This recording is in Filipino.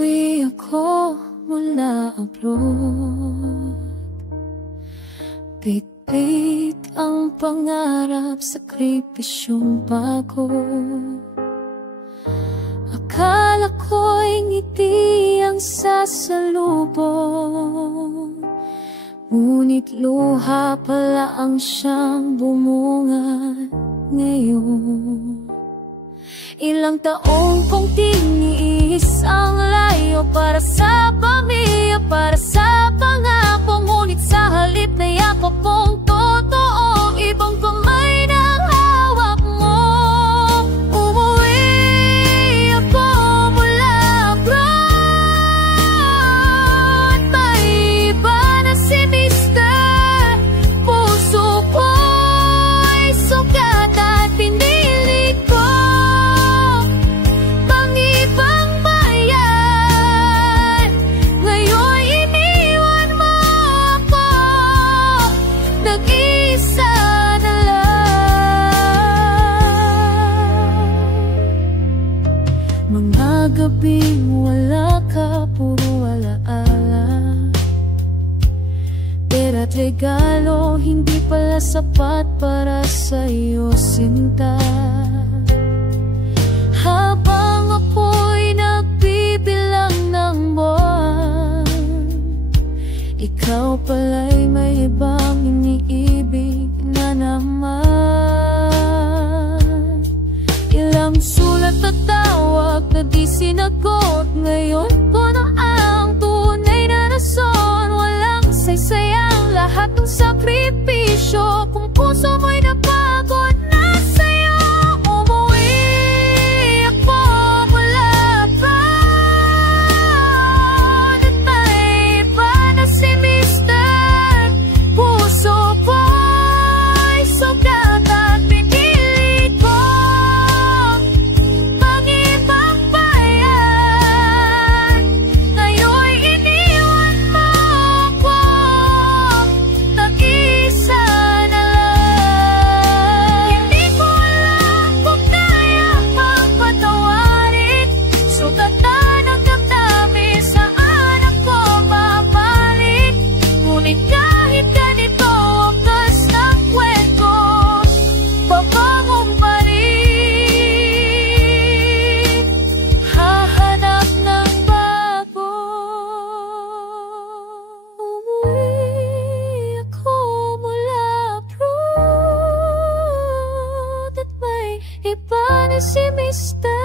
Umuwi ako mula abroad. Pit-pit ang pangarap, sakripisyong bago. Akala ko'y ngiti ang sasalubong, ngunit luha pala ang siyang bumunga ngayon. Ilang taong kong tiniis ang layo para sa pamilya, para sa pangako, ngunit sa halip na yakap mong totoo, ibang kamay na hawak mo. Umuwi ako mula abroad, may iba na si Mister. Puso ko'y sugat at pinili ko pang ibang bayan. Ngayon iniwan mo ako, nag-isa na lang. Mga gabing wala ka, puro alaala, pera't regalo, hindi pala sapat para sa'yo, sinta. Habang ako'y nagbibilang ng buwan, ikaw pala'y may ibang iniibig na naman. Ilang sulat at tawag na di sinagot, ngayon ko na ang tunay na rason. Walang saysayang lahat ng sakripisyo, kung puso mo'y napagod na sa'yo. Umuwi ako mula abroad, at may iba na si Mister. Puso ko'y sugat at pinili ko pang ibang bayan. Ngayon'y iniwan mo ako, nag-isa na lang. Hindi ko alam kung kaya pang patawarin, sugatan ang damdamin, saan ako babalik. Ngunit kahit ganito wakas ng kwento, pabangon pa rin, hahanap ng bago. Umuwi ako mula abroad, at may iba na si Mister.